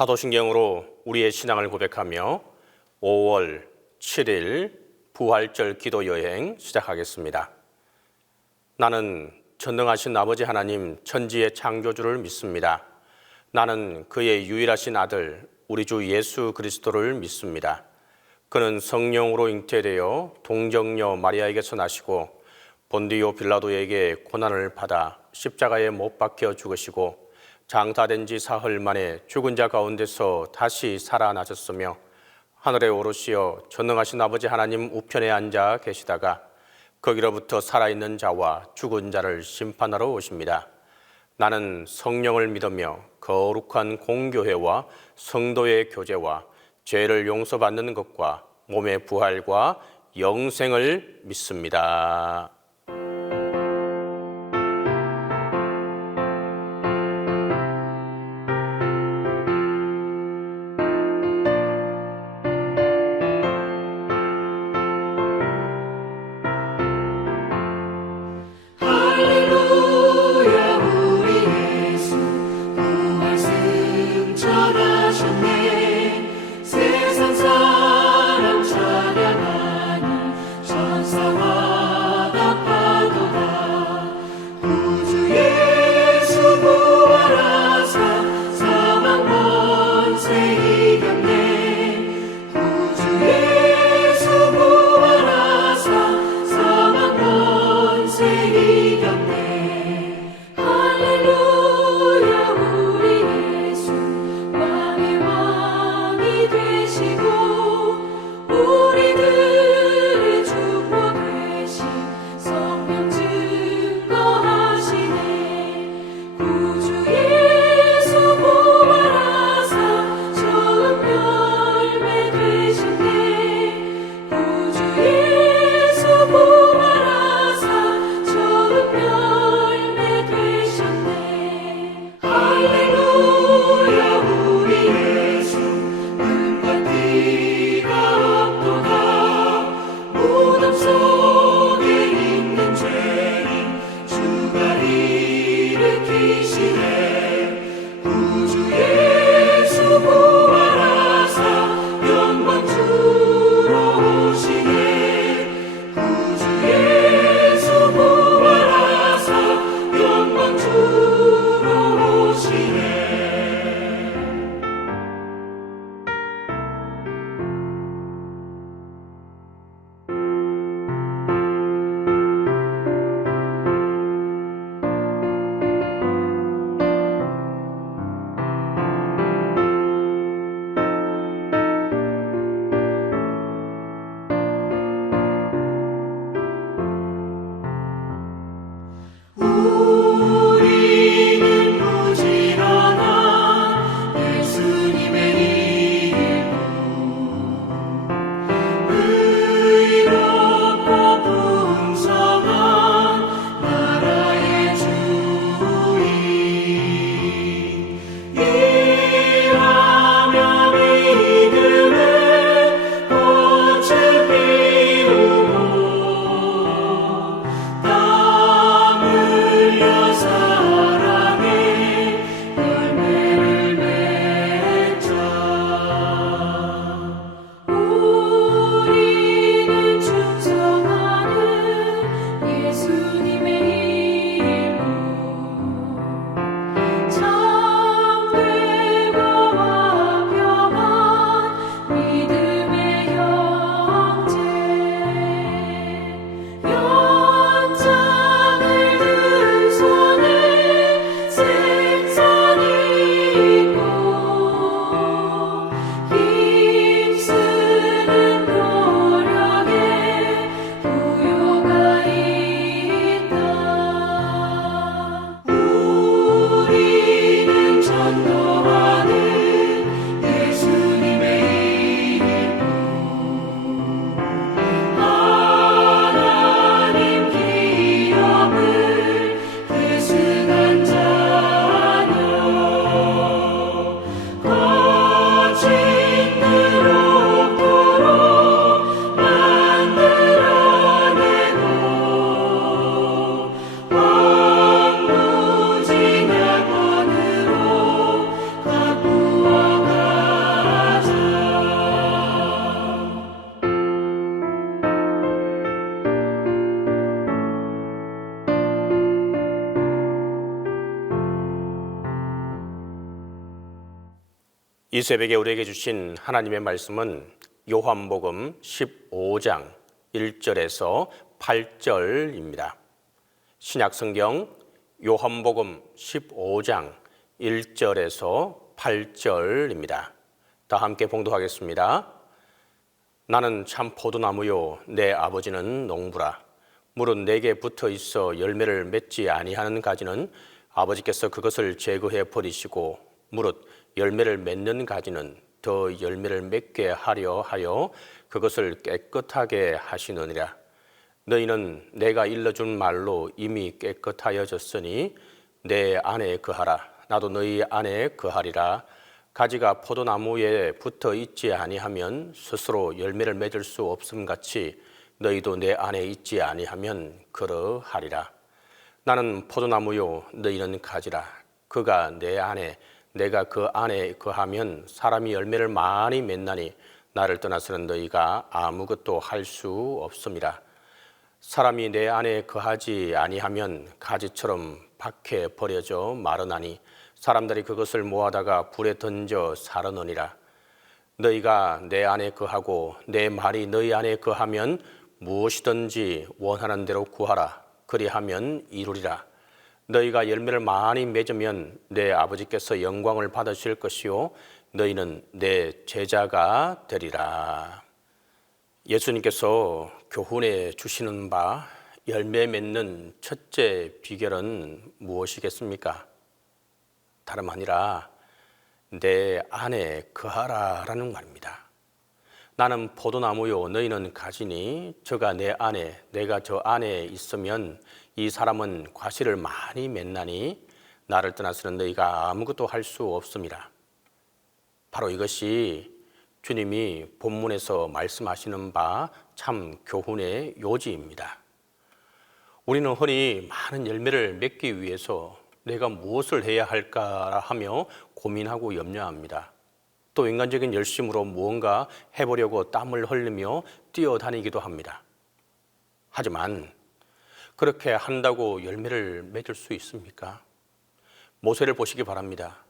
사도신경으로 우리의 신앙을 고백하며 5월 7일 부활절 기도 여행 시작하겠습니다. 나는 전능하신 아버지 하나님 천지의 창조주를 믿습니다. 나는 그의 유일하신 아들 우리 주 예수 그리스도를 믿습니다. 그는 성령으로 잉태되어 동정녀 마리아에게서 나시고 본디오 빌라도에게 고난을 받아 십자가에 못 박혀 죽으시고 장사된 지 사흘 만에 죽은 자 가운데서 다시 살아나셨으며 하늘에 오르시어 전능하신 아버지 하나님 우편에 앉아 계시다가 거기로부터 살아있는 자와 죽은 자를 심판하러 오십니다. 나는 성령을 믿으며 거룩한 공교회와 성도의 교제와 죄를 용서받는 것과 몸의 부활과 영생을 믿습니다. 천사와 이 새벽에 우리에게 주신 하나님의 말씀은 요한복음 15장 1절에서 8절입니다. 신약성경 요한복음 15장 1절에서 8절입니다. 다 함께 봉독하겠습니다. 나는 참 포도나무요 내 아버지는 농부라. 물은 내게 붙어 있어 열매를 맺지 아니하는 가지는 아버지께서 그것을 제거해 버리시고 무릇 열매를 맺는 가지는 더 열매를 맺게 하려 하여 그것을 깨끗하게 하시느니라. 너희는 내가 일러준 말로 이미 깨끗하여졌으니 내 안에 거하라. 나도 너희 안에 거하리라. 가지가 포도나무에 붙어 있지 아니하면 스스로 열매를 맺을 수 없음 같이 너희도 내 안에 있지 아니하면 그러하리라. 나는 포도나무요 너희는 가지라. 그가 내 안에 내가 그 안에 거하면 사람이 열매를 많이 맺나니 나를 떠나서는 너희가 아무것도 할 수 없음이라. 사람이 내 안에 거하지 아니하면 가지처럼 밖에 버려져 마르나니 사람들이 그것을 모아다가 불에 던져 사르느니라. 너희가 내 안에 거하고 내 말이 너희 안에 거하면 무엇이든지 원하는 대로 구하라. 그리하면 이루리라. 너희가 열매를 많이 맺으면 내 아버지께서 영광을 받으실 것이요 너희는 내 제자가 되리라. 예수님께서 교훈해 주시는 바 열매 맺는 첫째 비결은 무엇이겠습니까? 다름 아니라 내 안에 거하라라는 말입니다. 나는 포도나무요 너희는 가지니 저가 내 안에 내가 저 안에 있으면 이 사람은 과실을 많이 맺나니 나를 떠나서는 너희가 아무것도 할 수 없음이라. 바로 이것이 주님이 본문에서 말씀하시는 바 참 교훈의 요지입니다. 우리는 흔히 많은 열매를 맺기 위해서 내가 무엇을 해야 할까 하며 고민하고 염려합니다. 또 인간적인 열심으로 무언가 해보려고 땀을 흘리며 뛰어다니기도 합니다. 하지만 그렇게 한다고 열매를 맺을 수 있습니까? 모세를 보시기 바랍니다.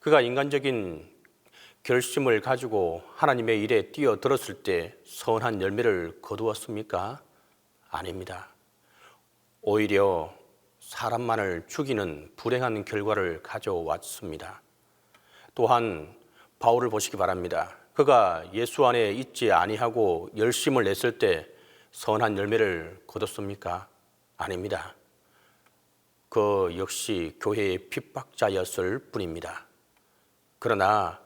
그가 인간적인 결심을 가지고 하나님의 일에 뛰어들었을 때 선한 열매를 거두었습니까? 아닙니다. 오히려 사람만을 죽이는 불행한 결과를 가져왔습니다. 또한 바울을 보시기 바랍니다. 그가 예수 안에 있지 아니하고 열심을 냈을 때 선한 열매를 거뒀습니까? 아닙니다. 그 역시 교회의 핍박자였을 뿐입니다. 그러나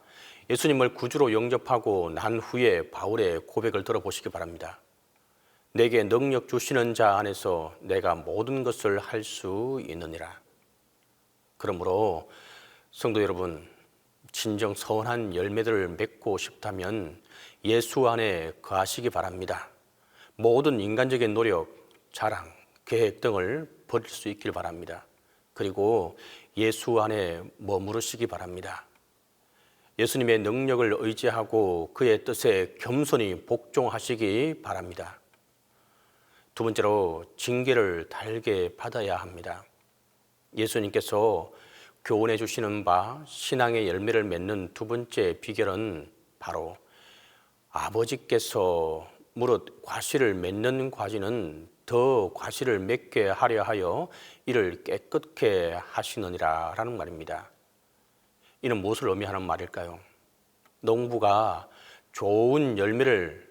예수님을 구주로 영접하고 난 후에 바울의 고백을 들어보시기 바랍니다. 내게 능력 주시는 자 안에서 내가 모든 것을 할 수 있느니라. 그러므로 성도 여러분, 진정 선한 열매들을 맺고 싶다면 예수 안에 거하시기 바랍니다. 모든 인간적인 노력, 자랑, 계획 등을 버릴 수 있길 바랍니다. 그리고 예수 안에 머무르시기 바랍니다. 예수님의 능력을 의지하고 그의 뜻에 겸손히 복종하시기 바랍니다. 두 번째로 징계를 달게 받아야 합니다. 예수님께서 교훈해 주시는 바 신앙의 열매를 맺는 두 번째 비결은 바로 아버지께서 무릇 과실을 맺는 과지는 더 과실을 맺게 하려 하여 이를 깨끗게 하시느니라 라는 말입니다. 이는 무엇을 의미하는 말일까요? 농부가 좋은 열매를,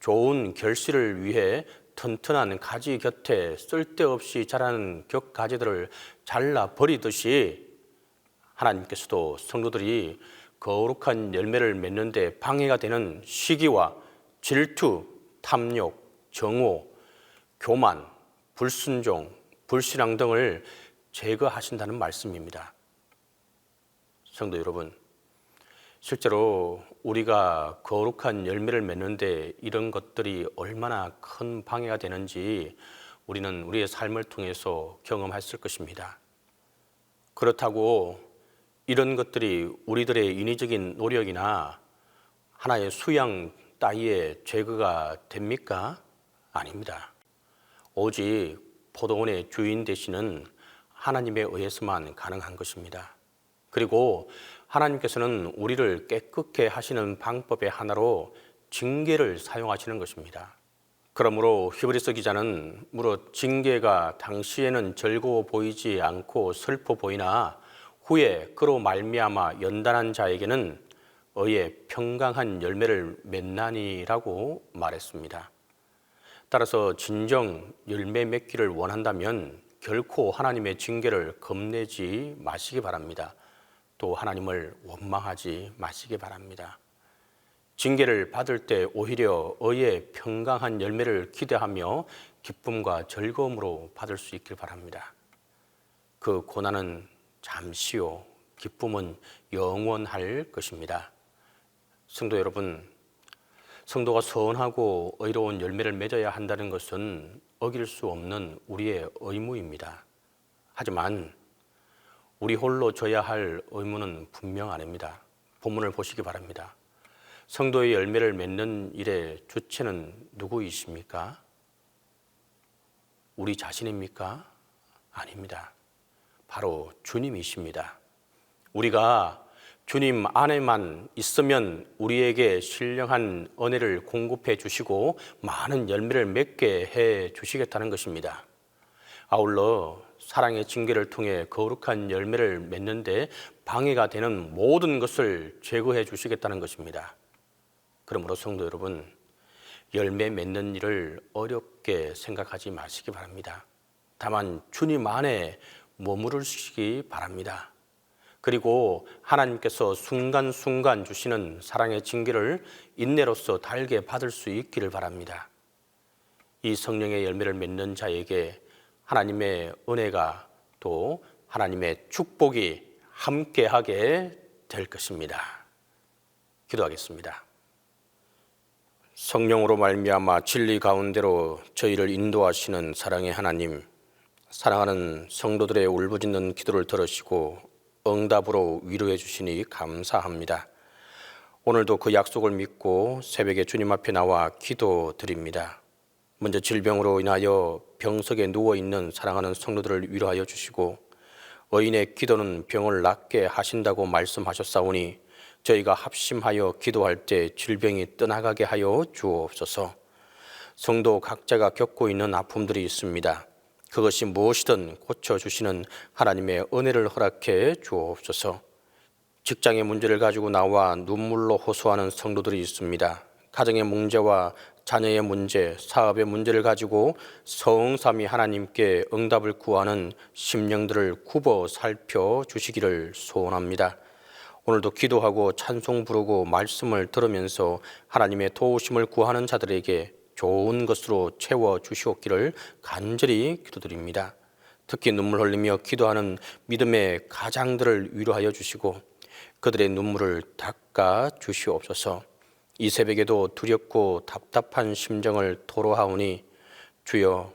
좋은 결실을 위해 튼튼한 가지 곁에 쓸데없이 자라는 격가지들을 잘라 버리듯이 하나님께서도 성도들이 거룩한 열매를 맺는데 방해가 되는 시기와 질투, 탐욕, 정오, 교만, 불순종, 불신앙 등을 제거하신다는 말씀입니다. 성도 여러분, 실제로 우리가 거룩한 열매를 맺는데 이런 것들이 얼마나 큰 방해가 되는지 우리는 우리의 삶을 통해서 경험했을 것입니다. 그렇다고 이런 것들이 우리들의 인위적인 노력이나 하나의 수양 따위의 제거가 됩니까? 아닙니다. 오직 포도원의 주인 되시는 하나님에 의해서만 가능한 것입니다. 그리고 하나님께서는 우리를 깨끗게 하시는 방법의 하나로 징계를 사용하시는 것입니다. 그러므로 히브리서 기자는 무릇 징계가 당시에는 즐거워 보이지 않고 슬퍼 보이나 후에 그로 말미암아 연단한 자에게는 의의 평강한 열매를 맺나니라고 말했습니다. 따라서 진정 열매 맺기를 원한다면 결코 하나님의 징계를 겁내지 마시기 바랍니다. 또 하나님을 원망하지 마시기 바랍니다. 징계를 받을 때 오히려 의의 평강한 열매를 기대하며 기쁨과 즐거움으로 받을 수 있길 바랍니다. 그 고난은 잠시요, 기쁨은 영원할 것입니다. 성도 여러분, 성도가 선하고 의로운 열매를 맺어야 한다는 것은 어길 수 없는 우리의 의무입니다. 하지만 우리 홀로 져야 할 의무는 분명 아닙니다. 본문을 보시기 바랍니다. 성도의 열매를 맺는 일의 주체는 누구이십니까? 우리 자신입니까? 아닙니다. 바로 주님이십니다. 우리가 주님 안에만 있으면 우리에게 신령한 은혜를 공급해 주시고 많은 열매를 맺게 해 주시겠다는 것입니다. 아울러 사랑의 징계를 통해 거룩한 열매를 맺는데 방해가 되는 모든 것을 제거해 주시겠다는 것입니다. 그러므로 성도 여러분, 열매 맺는 일을 어렵게 생각하지 마시기 바랍니다. 다만 주님 안에 머무르시기 바랍니다. 그리고 하나님께서 순간순간 주시는 사랑의 징계를 인내로서 달게 받을 수 있기를 바랍니다. 이 성령의 열매를 맺는 자에게 하나님의 은혜가 또 하나님의 축복이 함께하게 될 것입니다. 기도하겠습니다. 성령으로 말미암아 진리 가운데로 저희를 인도하시는 사랑의 하나님, 사랑하는 성도들의 울부짖는 기도를 들으시고 응답으로 위로해 주시니 감사합니다. 오늘도 그 약속을 믿고 새벽에 주님 앞에 나와 기도드립니다. 먼저 질병으로 인하여 병석에 누워있는 사랑하는 성도들을 위로하여 주시고 의인의 기도는 병을 낫게 하신다고 말씀하셨사오니 저희가 합심하여 기도할 때 질병이 떠나가게 하여 주옵소서. 성도 각자가 겪고 있는 아픔들이 있습니다. 그것이 무엇이든 고쳐주시는 하나님의 은혜를 허락해 주옵소서. 직장의 문제를 가지고 나와 눈물로 호소하는 성도들이 있습니다. 가정의 문제와 자녀의 문제, 사업의 문제를 가지고 성삼위 하나님께 응답을 구하는 심령들을 굽어 살펴주시기를 소원합니다. 오늘도 기도하고 찬송 부르고 말씀을 들으면서 하나님의 도우심을 구하는 자들에게 좋은 것으로 채워주시옵기를 간절히 기도드립니다. 특히 눈물 흘리며 기도하는 믿음의 가장들을 위로하여 주시고 그들의 눈물을 닦아 주시옵소서. 이 새벽에도 두렵고 답답한 심정을 토로하오니 주여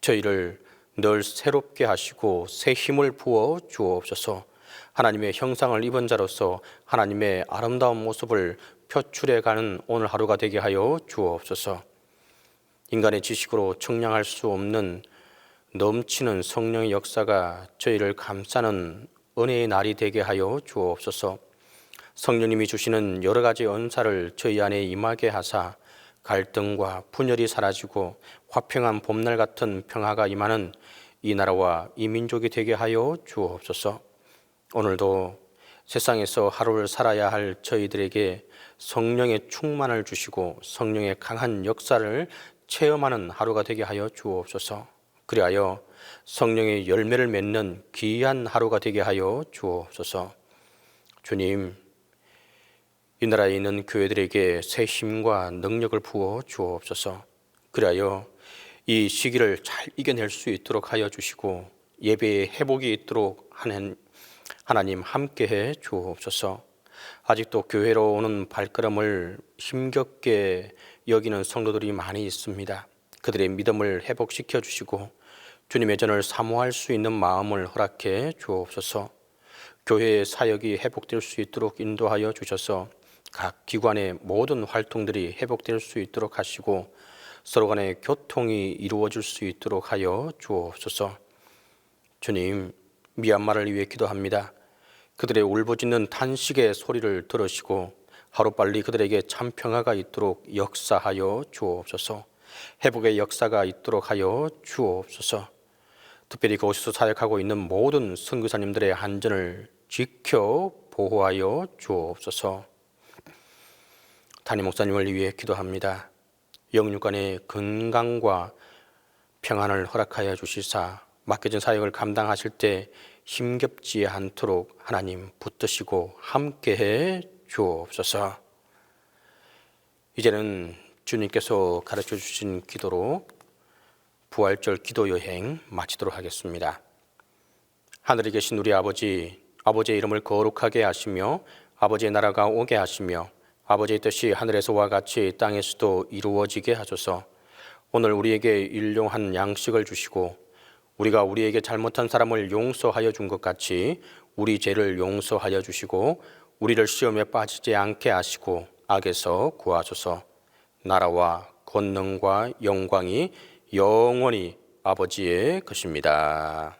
저희를 늘 새롭게 하시고 새 힘을 부어 주옵소서. 하나님의 형상을 입은 자로서 하나님의 아름다운 모습을 표출해가는 오늘 하루가 되게 하여 주옵소서. 인간의 지식으로 측량할 수 없는 넘치는 성령의 역사가 저희를 감싸는 은혜의 날이 되게 하여 주옵소서. 성령님이 주시는 여러 가지 은사를 저희 안에 임하게 하사 갈등과 분열이 사라지고 화평한 봄날 같은 평화가 임하는 이 나라와 이 민족이 되게 하여 주옵소서. 오늘도 세상에서 하루를 살아야 할 저희들에게 성령의 충만을 주시고 성령의 강한 역사를 체험하는 하루가 되게 하여 주옵소서. 그리하여 성령의 열매를 맺는 귀한 하루가 되게 하여 주옵소서. 주님, 이 나라에 있는 교회들에게 새 힘과 능력을 부어 주옵소서. 그리하여 이 시기를 잘 이겨낼 수 있도록 하여 주시고 예배의 회복이 있도록 하는 하나님 함께해 주옵소서. 아직도 교회로 오는 발걸음을 힘겹게 여기는 성도들이 많이 있습니다. 그들의 믿음을 회복시켜 주시고 주님의 전을 사모할 수 있는 마음을 허락해 주옵소서. 교회의 사역이 회복될 수 있도록 인도하여 주셔서 각 기관의 모든 활동들이 회복될 수 있도록 하시고 서로 간의 교통이 이루어질 수 있도록 하여 주옵소서. 주님, 미얀마를 위해 기도합니다. 그들의 울부짖는 탄식의 소리를 들으시고 하루빨리 그들에게 참 평화가 있도록 역사하여 주옵소서. 회복의 역사가 있도록 하여 주옵소서. 특별히 그곳에서 사역하고 있는 모든 선교사님들의 안전을 지켜 보호하여 주옵소서. 담임 목사님을 위해 기도합니다. 영육간의 건강과 평안을 허락하여 주시사 맡겨진 사역을 감당하실 때 힘겹지 않도록 하나님 붙드시고 함께해 주옵소서. 이제는 주님께서 가르쳐 주신 기도로 부활절 기도 여행 마치도록 하겠습니다. 하늘에 계신 우리 아버지, 아버지의 이름을 거룩하게 하시며 아버지의 나라가 오게 하시며 아버지의 뜻이 하늘에서와 같이 땅에서도 이루어지게 하소서. 오늘 우리에게 일용할 양식을 주시고 우리가 우리에게 잘못한 사람을 용서하여 준 것 같이 우리 죄를 용서하여 주시고 우리를 시험에 빠지지 않게 하시고 악에서 구하소서. 나라와 권능과 영광이 영원히 아버지의 것입니다.